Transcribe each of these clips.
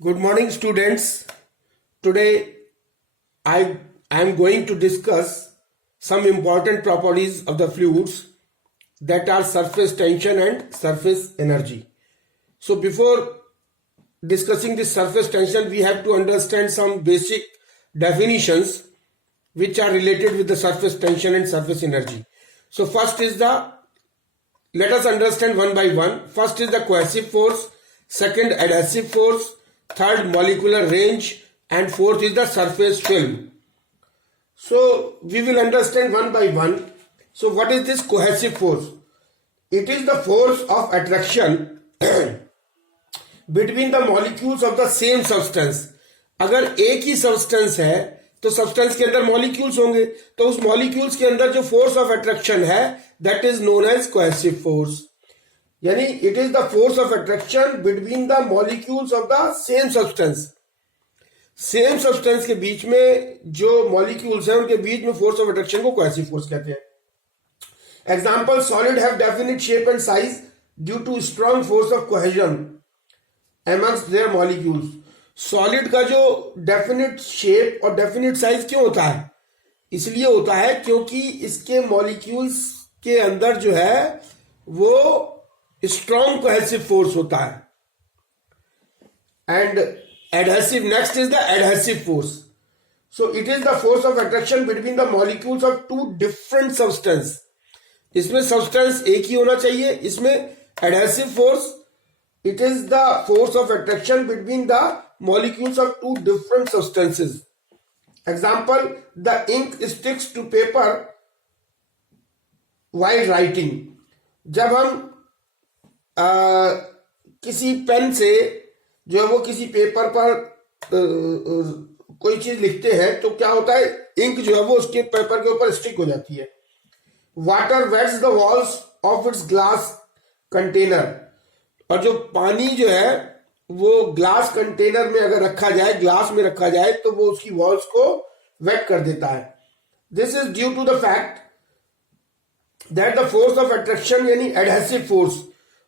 Good morning, students. Today, I am going to discuss some important properties of the fluids that are surface tension and surface energy. So, before discussing this surface tension, we have to understand some basic definitions which are related with the surface tension and surface energy. So, let us understand one by one. First is the cohesive force, second adhesive force, third molecular range, and fourth is the surface film. So we will understand one by one. So what is this cohesive force? It is the force of attraction between the molecules of the same substance. अगर एक ही substance है तो substance के अंदर molecules होंगे, तो उस molecules के अंदर जो फोर्स ऑफ अट्रैक्शन है that is known as cohesive force. यानी it is the force of attraction between the molecules of the same substance. Same substance के बीच में जो मॉलिक्यूल्स हैं उनके बीच में फोर्स ऑफ अट्रैक्शन को कोहेसिव फोर्स कहते हैं. Example, solid have definite shape and size due to strong force of cohesion amongst their molecules. Solid का जो डेफिनिट शेप और डेफिनिट साइज क्यों होता है? इसलिए होता है क्योंकि इसके मॉलिक्यूल्स के अंदर जो है वो स्ट्रॉन्ग कोहेसिव फोर्स होता है. And adhesive, next is the adhesive force. So it is the force of attraction between the molecules of two different substance. इसमें सब्सटेंस एक ही होना चाहिए. इसमें adhesive force, it is the force of attraction between the molecules of two different substances. Example, the ink sticks to paper while writing. जब हम किसी pen से जो है वो किसी पेपर पर कोई चीज लिखते हैं तो क्या होता है, इंक जो है वो उसके पेपर के ऊपर स्टिक हो जाती है. Water wets the walls of its glass container. और जो पानी जो है वो ग्लास कंटेनर में अगर रखा जाए, ग्लास में रखा जाए, तो वो उसकी वॉल्स को वेट कर देता है. This is due to the fact that the force of attraction यानी एडहेसिव फोर्स.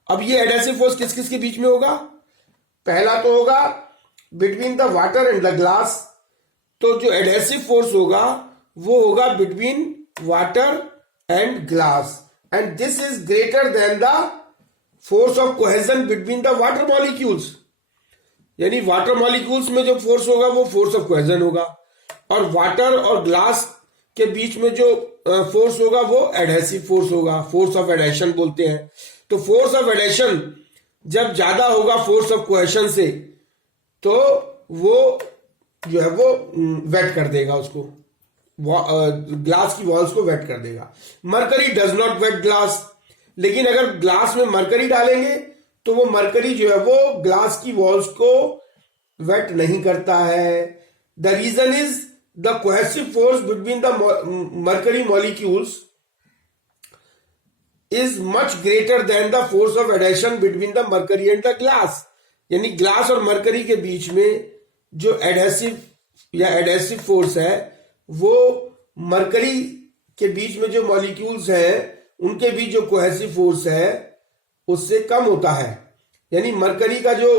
अब ये एडहेसिव फोर्स किस किस के बीच में होगा? पहला तो होगा between the water and the glass. तो जो एडहेसिव फोर्स होगा वो होगा between water and glass. And this is greater than the force of cohesion between the water molecules. यानी वाटर मॉलिक्यूल्स में जो फोर्स होगा वो फोर्स ऑफ कोहेजन होगा, और वाटर और ग्लास के बीच में जो फोर्स होगा वो एडहेसिव फोर्स होगा. फोर्स ऑफ एडेशन बोलते हैं. तो फोर्स ऑफ एडेशन जब ज्यादा होगा फोर्स ऑफ कोहेजन से तो वो जो है वो वेट कर देगा, उसको ग्लास की वॉल्स को वेट कर देगा. Mercury does not wet glass. लेकिन अगर ग्लास में मरकरी डालेंगे तो वो मरकरी जो है वो ग्लास की वॉल्स को वेट नहीं करता है. The reason is the cohesive force between the mercury molecules is much greater than the force of adhesion between the mercury and the glass. यानी ग्लास और मरकरी के बीच में जो एडहेसिव या एडेसिव फोर्स है वो मरकरी के बीच में जो मॉलिक्यूल्स हैं उनके बीच जो कोहेसिव फोर्स है उससे कम होता है. यानी मरकरी का जो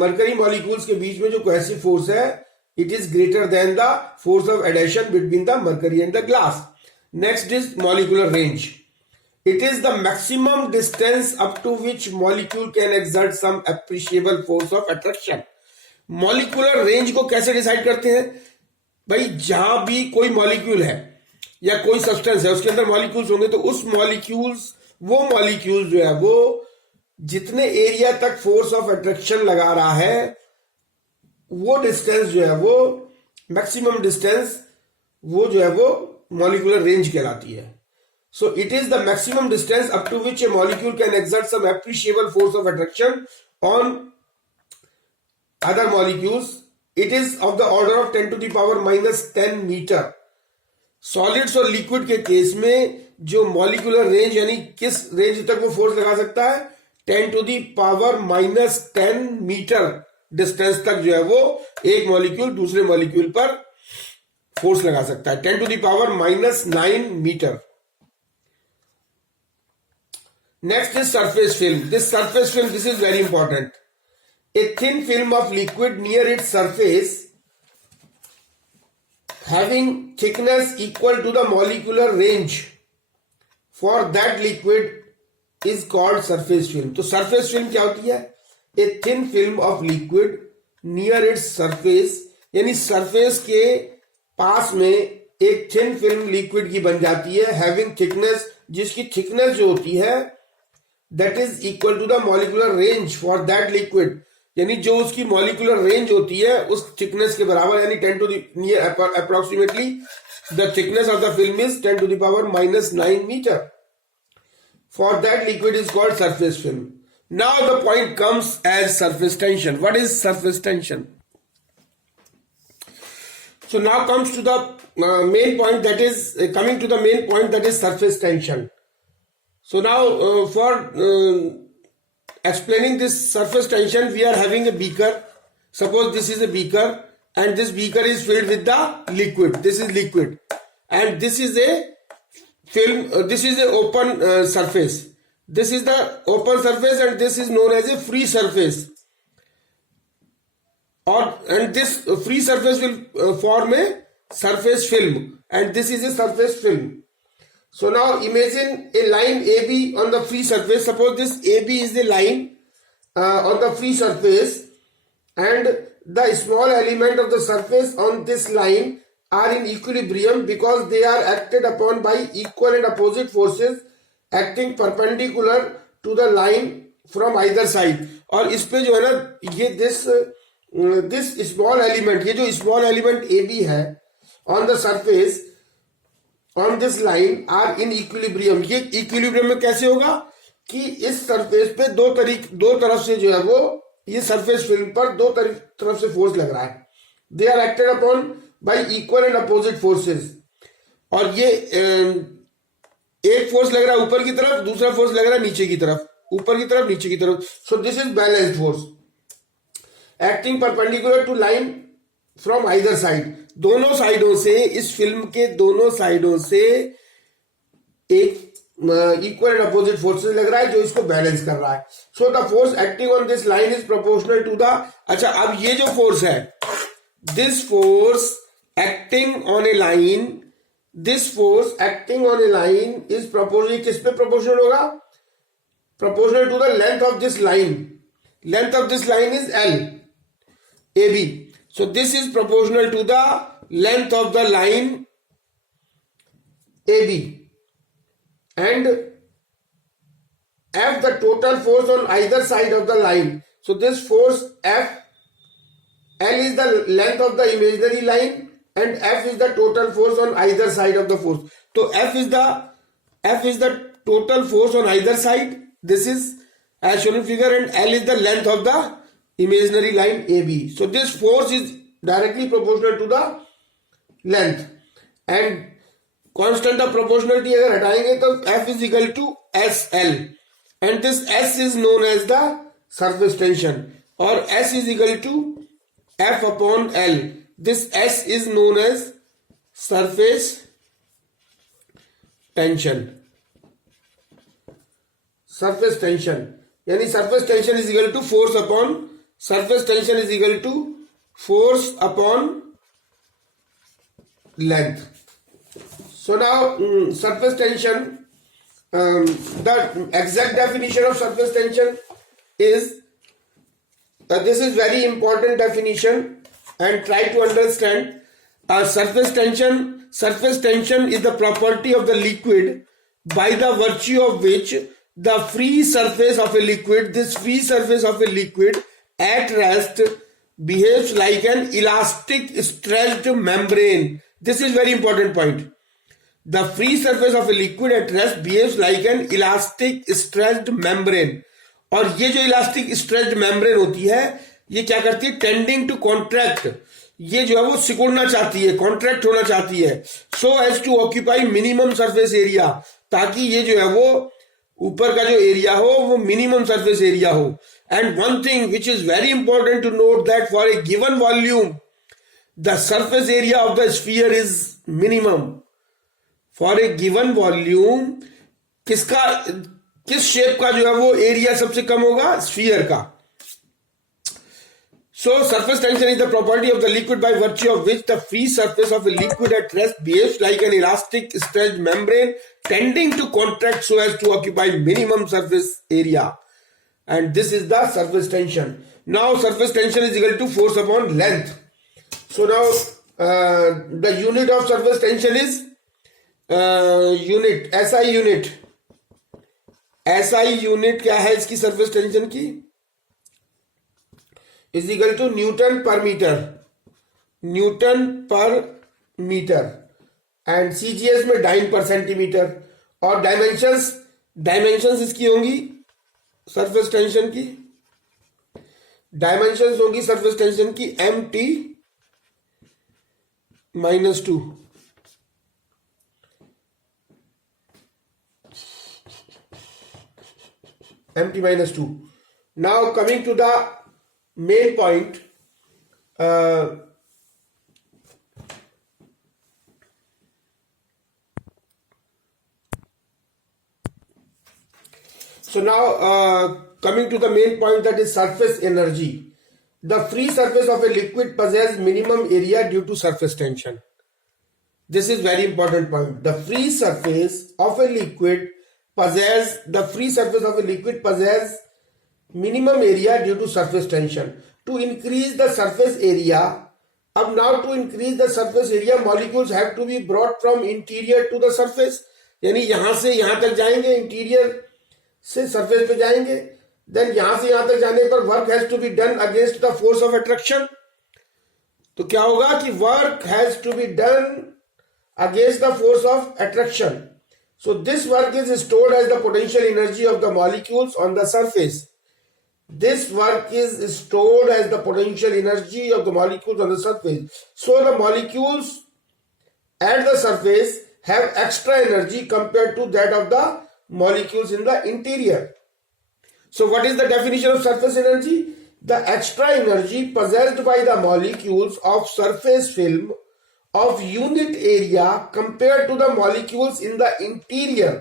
मरकरी मॉलिक्यूल्स के बीच में जो कोहेसिव फोर्स है it is greater than the force of adhesion between the mercury and the glass. Next is molecular range. It is the maximum distance up to which molecule can exert some appreciable force of attraction. Molecular range को कैसे decide करते हैं? भाई जहां भी कोई molecule है या कोई सब्सटेंस है उसके अंदर मॉलिक्यूल्स होंगे तो उस वो मॉलिक्यूल जो है वो जितने एरिया तक फोर्स ऑफ अट्रैक्शन लगा रहा है वो डिस्टेंस जो है वो मैक्सिमम डिस्टेंस वो जो है वो मॉलिक्यूलर रेंज कहलाती है. So it is the maximum distance up to which a molecule can exert some appreciable force of attraction on other molecules. It is of the order of 10 to the power -10 metre. Solids और liquid के case में जो molecular range यानी किस range तक वो force लगा सकता है, 10 to the power -10 metre distance तक जो है वो एक मॉलिक्यूल दूसरे मॉलिक्यूल पर फोर्स लगा सकता है. 10 to the power -9 metre. Next is surface film. This surface film, this is very important. a thin film of liquid near its surface having thickness equal to the molecular range for that liquid is called surface film. तो surface film क्या होती है? A thin film of liquid near its surface, यानी surface के पास में एक thin film liquid की बन जाती है, having thickness, जिसकी thickness जो होती है that is equal to the molecular range for that liquid, यानी जो उसकी मॉलिकुलर रेंज होती है उस थिकनेस के बराबर, यानी 10 to the near approximately the thickness of the film is 10 to the power -9 meter. For that liquid is called surface film. Now the point comes as surface tension. What is surface tension? So now comes to the main point, that is coming to the main point, that is surface tension. So now for explaining this surface tension, we are having a beaker. Suppose this is a beaker and this beaker is filled with the liquid. This is liquid and this is a film. This is a open surface. This is the open surface and this is known as a free surface. And this free surface will form a surface film, and this is a surface film. So now imagine a line AB on the free surface. Suppose this AB is the line on the free surface and the small element of the surface on this line are in equilibrium because they are acted upon by equal and opposite forces acting perpendicular to the line from either side. और इस पे जो है ना ये this small element, ये जो small element AB है on the surface on this line are in equilibrium. ये equilibrium में कैसे होगा कि इस सरफेस पे दो तरफ से जो है वो ये सरफेस फिल्म पर दो तरफ से फोर्स लग रहा है. They are acted upon by equal and opposite forces. और ये एक फोर्स लग रहा है ऊपर की तरफ, दूसरा फोर्स लग रहा है नीचे की तरफ, ऊपर की तरफ नीचे की तरफ. So this is balanced force acting perpendicular to line from either side. दोनों साइडों से, इस फिल्म के दोनों साइडों से एक इक्वल एंड अपोजिट फोर्सेस लग रहा है जो इसको बैलेंस कर रहा है. So the force acting on this line is proportional to the. अच्छा, अब ये जो फोर्स है, this force acting on a line, this force acting on a line is proportional. किस पे प्रोपोर्शनल होगा? Proportional to the length of this line. Length of this line is L AB. So this is proportional to the length of the line AB, and F the total force on either side of the line. So this force F, L is the length of the imaginary line and F is the total force on either side of the force. So F is the total force on either side. This is as shown in figure, and L is the length of the imaginary line AB. So this force is directly proportional to the length, and constant of proportionality अगर हटाएंगे तो F is equal to SL, and this S is known as the surface tension, और S is equal to F upon L. This S is known as surface tension. Surface tension यानी surface tension is equal to force upon, surface tension is equal to force upon length. So now surface tension, the exact definition of surface tension is this is very important definition, and try to understand. Surface tension is the property of the liquid by the virtue of which the free surface of a liquid, this free surface of a liquid at rest behaves like an elastic stretched membrane. This is very important point. The free surface of a liquid at rest behaves like an elastic stretched membrane. और ये जो elastic stretched membrane होती है, ये क्या करती है? Tending to contract. ये जो है वो सिकुड़ना चाहती है, contract होना चाहती है, so as to occupy minimum surface area, ताकि ये जो है वो ऊपर का जो एरिया हो वो मिनिमम सरफेस एरिया हो. And one thing which is very important to note, that for a given volume, the surface area of the sphere is minimum. For a given volume, किस शेप का जो है वो area सबसे कम होगा? Sphere का. So surface tension is the property of the liquid by virtue of which the free surface of a liquid at rest behaves like an elastic stretched membrane tending to contract so as to occupy minimum surface area. And this is the surface tension. Now surface tension is equal to force upon length. So now the unit of surface tension is unit SI unit. SI unit क्या है इसकी surface tension की? Is equal to Newton पर metre. Newton पर metre and CGS में dine पर centimetre. और dimensions इसकी होंगी सरफेस टेंशन की. डायमेंशंस होंगी सरफेस टेंशन की mt -2. mt -2. Now coming to the main point, so now coming to the main point, that is surface energy. The free surface of a liquid possesses minimum area due to surface tension. This is very important point. The free surface of a liquid possesses minimum area due to surface tension. To increase the surface area, to increase the surface area, molecules have to be brought from interior to the surface. यानी यहां से यहां तक जाएंगे, interior से surface पे जाएंगे. Then यहां से यहां तक जाने पर work has to be done against the force of attraction. तो क्या होगा कि work has to be done against the force of attraction. So this work is stored as the potential energy of the molecules on the surface. This work is stored as the potential energy of the molecules on the surface. So the molecules at the surface have extra energy compared to that of the molecules in the interior. So what is the definition of surface energy? The extra energy possessed by the molecules of surface film of unit area compared to the molecules in the interior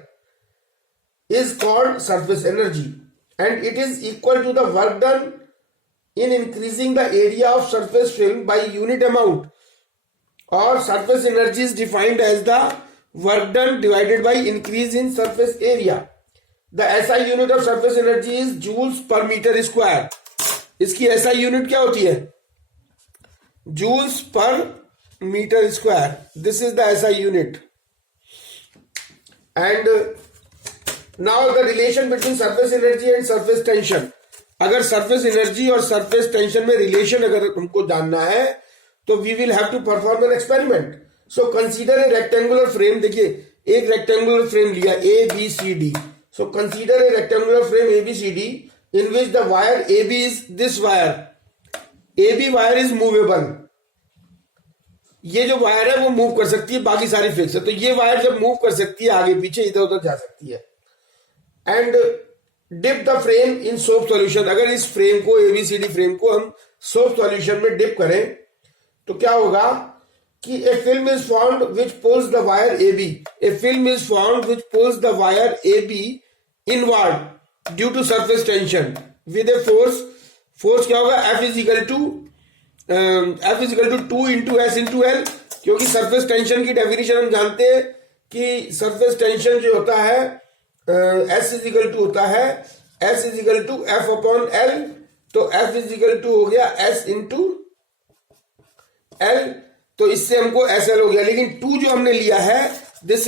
is called surface energy, and it is equal to the work done in increasing the area of surface film by unit amount. Or surface energy is defined as the work done divided by increase in surface area. The SI unit of surface energy is joules per meter square. इसकी SI unit क्या होती है? Joules per meter square. This is the SI unit. And now the relation between surface energy and surface tension. अगर surface energy और surface tension में relation अगर हमको जानना है तो we will have to perform an experiment. So consider a rectangular frame. देखिए एक rectangular frame लिया ABCD. So consider a rectangular frame ABCD in which the wire AB is this wire. AB wire is movable. ये जो wire है वो move कर सकती है, बाकी सारी फिक्स है. तो ये वायर जब मूव कर सकती है आगे पीछे इधर उधर जा सकती है. And dip the frame in soap solution. अगर इस फ्रेम को एबीसीडी फ्रेम को हम सोप सॉल्यूशन में डिप करें तो क्या होगा कि a film is formed which pulls the wire AB. A film is formed which pulls the wire AB inward due to surface tension with a force क्या होगा F is equal to 2 into S into L. क्योंकि surface tension की definition हम जानते हैं कि surface tension जो होता है एस इज इक्वल टू होता है S is equal to F upon L. तो एफ इज इक्वल टू हो गया एस इंटू एल. तो इससे हमको एस एल हो गया. लेकिन 2 जो हमने लिया है this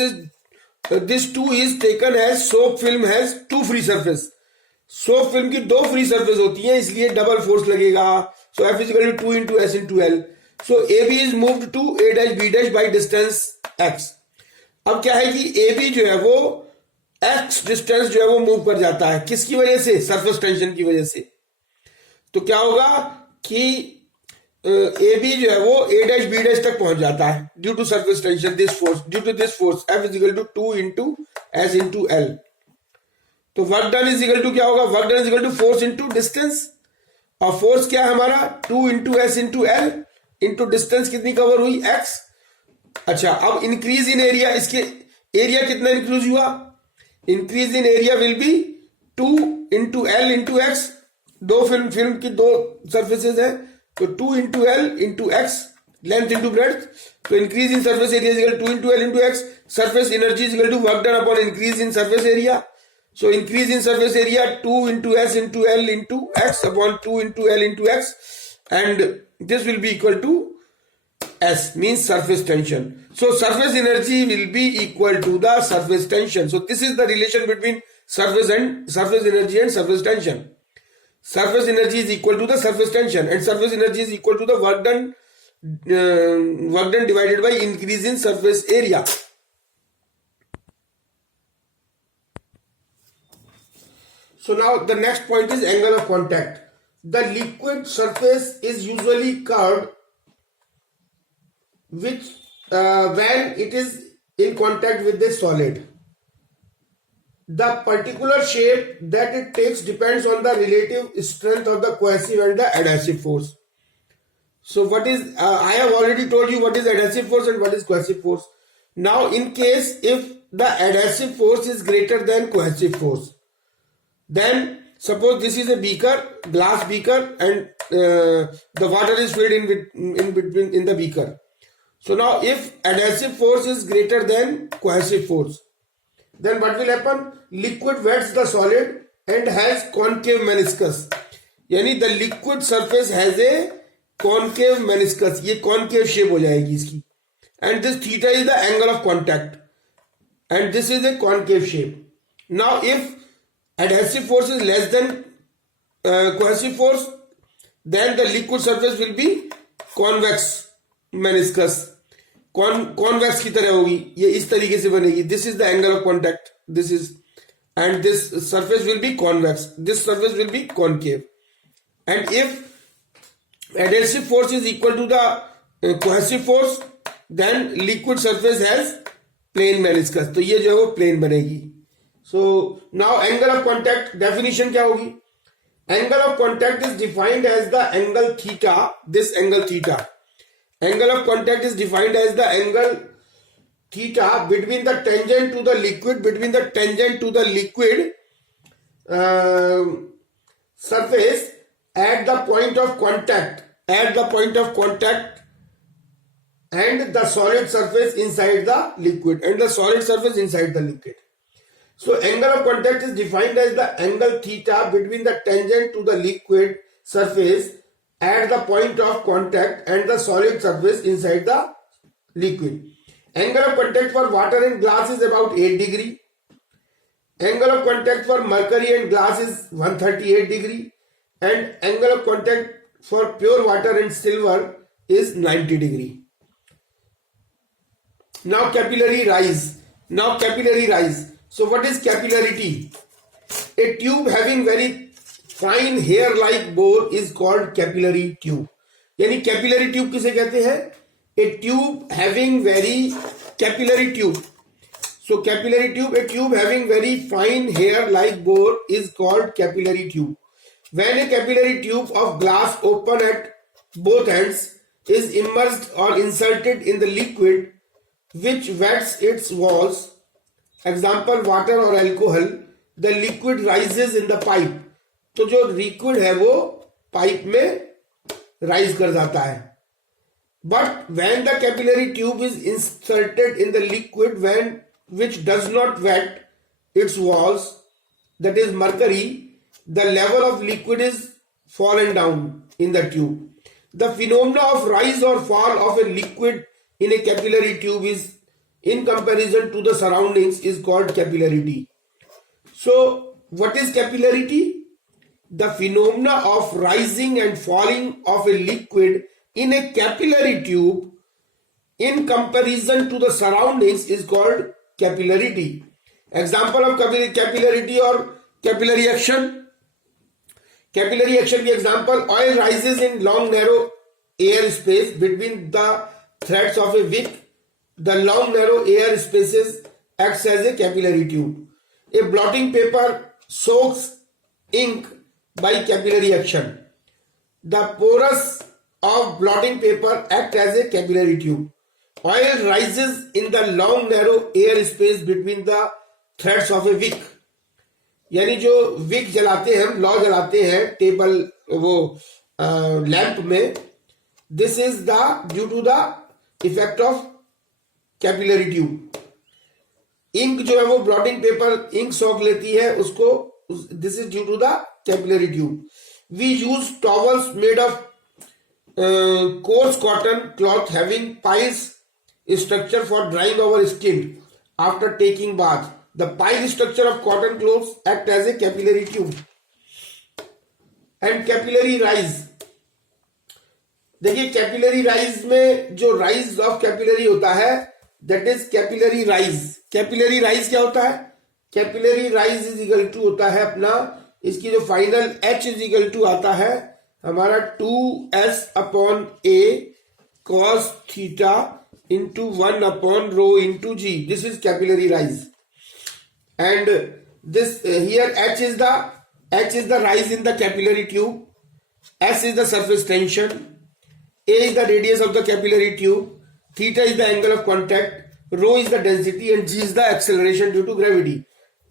2 is taken as soap film has 2 free surface. Soap film की 2 फ्री सरफेस होती है इसलिए डबल फोर्स लगेगा. So F is equal to 2 into S into L. So AB is moved to A dash B dash by distance X. अब क्या है कि AB जो है वो X डिस्टेंस जो है वो मूव कर जाता है. किसकी वजह से? सरफेस टेंशन की वजह से. तो क्या होगा कि AB जो है वो A dash B dash तक पहुंच जाता है due to surface tension due to this force F is equal to 2 into S into L. तो work done is equal to क्या होगा? Work done is equal to force into distance. और force क्या है हमारा? 2 into S into L into distance कितनी cover हुई? X. अच्छा अब इंक्रीज इन एरिया. इसके एरिया कितना इंक्रीज हुआ? Increase in area will be 2 into L into X. 2 film की 2 सर्फेसेस है तो 2 into L into X, length into breadth. So increase in surface area is equal to 2 into L into X. Surface energy is equal to work done upon increase in surface area. So increase in surface area 2 into S into L into X upon 2 into L into X, and this will be equal to S, means surface tension. So surface energy will be equal to the surface tension. So this is the relation between surface energy and surface tension. Surface energy is equal to the surface tension, and surface energy is equal to the work done divided by increase in surface area. So now the next point is angle of contact. The liquid surface is usually curved when it is in contact with the solid. The particular shape that it takes depends on the relative strength of the cohesive and the adhesive force. So what is, I have already told you what is adhesive force and what is cohesive force. Now in case if the adhesive force is greater than cohesive force, then suppose this is a beaker, glass beaker, and the water is filled in the beaker. So now if adhesive force is greater than cohesive force, then what will happen? Liquid wets the solid and has concave meniscus. यानी the liquid surface has a concave meniscus. ये concave shape हो जाएगी इसकी. And this theta is the angle of contact. And this is a concave shape. Now if adhesive force is less than cohesive force, then the liquid surface will be convex meniscus. Convex की तरह होगी, ये इस तरीके से बनेगी. This is the angle of contact. This is, and this surface will be convex. This surface will be concave. And if adhesive force is equal to the cohesive force, then liquid surface has plane meniscus. तो ये जो है वो plane बनेगी. So now angle of contact definition क्या होगी? Angle of contact is defined as the angle theta. This angle theta. Angle of contact is defined as the angle theta between the tangent to the liquid, surface at the point of contact, and the solid surface inside the liquid, So angle of contact is defined as the angle theta between the tangent to the liquid surface at the point of contact and the solid surface inside the liquid. Angle of contact for water and glass is about 8 degree. Angle of contact for mercury and glass is 138 degree. And angle of contact for pure water and silver is 90 degree. Now capillary rise. So what is capillarity? A tube having very fine hair-like bore is called capillary tube. यानी capillary tube किसे कहते हैं? A tube having very capillary tube. So capillary tube, a tube having very fine hair-like bore is called capillary tube. When a capillary tube of glass open at both ends is immersed or inserted in the liquid which wets its walls, example water or alcohol, the liquid rises in the pipe. तो जो liquid है वो pipe में rise कर जाता है. But when the capillary tube is inserted in the liquid which does not wet its walls, that is mercury, the level of liquid is fallen down in the tube. The phenomena of rise or fall of a liquid in a capillary tube is in comparison to the surroundings is called capillarity. So what is capillarity? The phenomena of rising and falling of a liquid in a capillary tube in comparison to the surroundings is called capillarity. Example of capillarity or capillary action. Capillary action की example, oil rises in long narrow air space between the threads of a wick. The long narrow air spaces acts as a capillary tube. A blotting paper soaks ink by capillary action. The pores of blotting paper act as a capillary tube. Oil rises in the long narrow air space between the threads of a wick. यानी जो Wick जलाते हैं हम, लौ जलाते हैं, table वो lamp में, this is the due to the effect of capillary tube. Ink जो है वो ब्लॉटिंग पेपर इंक सोख लेती है उसको, this is due to the capillary tube. We use towels made of coarse cotton cloth having piles structure for drying our skin after taking bath. The pile structure of cotton clothes act as a capillary tube. And capillary rise, देखिए capillary rise में जो rise of capillary होता है that is capillary rise. Capillary rise क्या होता है? Capillary rise is equal to होता है अपना, इसकी जो final H is equal to आता है हमारा 2s upon a cos theta into 1 upon rho into g। This is capillary rise and this here H is the rise in the capillary tube, S is the surface tension, A is the radius of the capillary tube, theta is the angle of contact, rho is the density and g is the acceleration due to gravity.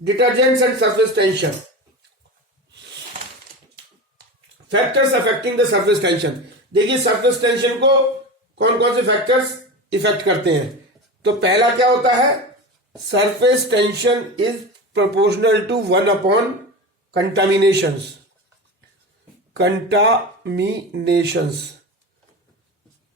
Detergents and surface tension. Factors affecting the surface tension. देखिए surface tension को कौन कौन से factors effect करते हैं। तो पहला क्या होता है? Surface tension is proportional to 1 upon contaminations.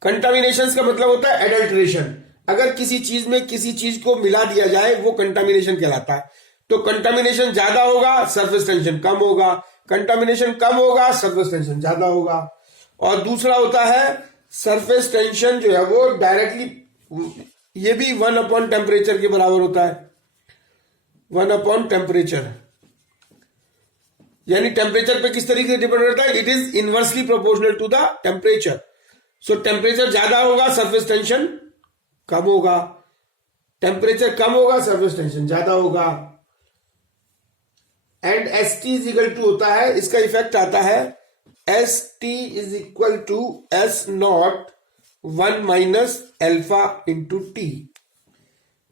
Contaminations का मतलब होता है एडल्ट्रेशन। अगर किसी चीज में किसी चीज को मिला दिया जाए वो कंटामिनेशन कहलाता है। तो कंटामिनेशन ज्यादा होगा, सरफेस टेंशन कम होगा, कंटामिनेशन कम होगा, सरफेस टेंशन ज्यादा होगा। और दूसरा होता है सरफेस टेंशन जो है वो डायरेक्टली, ये भी 1 अपॉन टेम्परेचर के बराबर होता है। 1 अपॉन टेम्परेचर, यानी टेम्परेचर पे किस तरीके से डिपेंड करता है? It is inversely proportional to the temperature. So temperature ज्यादा होगा, सरफेस टेंशन कम होगा, टेम्परेचर कम होगा, सरफेस टेंशन ज्यादा होगा। And S T is equal to होता है, इसका इफेक्ट आता है S T is equal to S naught 1 minus alpha into T.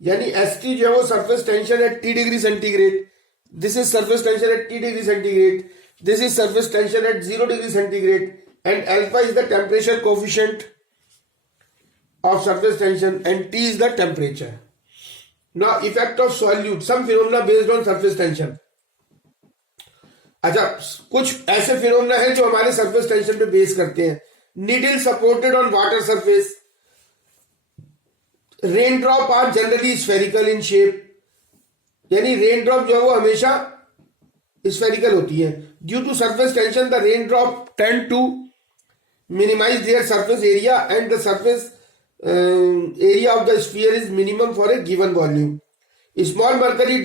यानी एस टी जो है वो surface tension at T degree centigrade, this is surface tension at T degree centigrade, this is surface tension at 0 degree centigrade and alpha is the temperature coefficient of surface tension and T is the temperature. Now effect of solute, some phenomena based on surface tension. अच्छा, कुछ ऐसे phenomena है जो हमारे surface tension पे base करते हैं। Needle supported on water surface, rain drop are generally spherical in shape, यानी रेन ड्रॉप जो है वो हमेशा स्फेरिकल होती है। Due to surface tension the rain drop tend to minimize their surface area and the surface area of the sphere is minimum for a given volume. Small mercury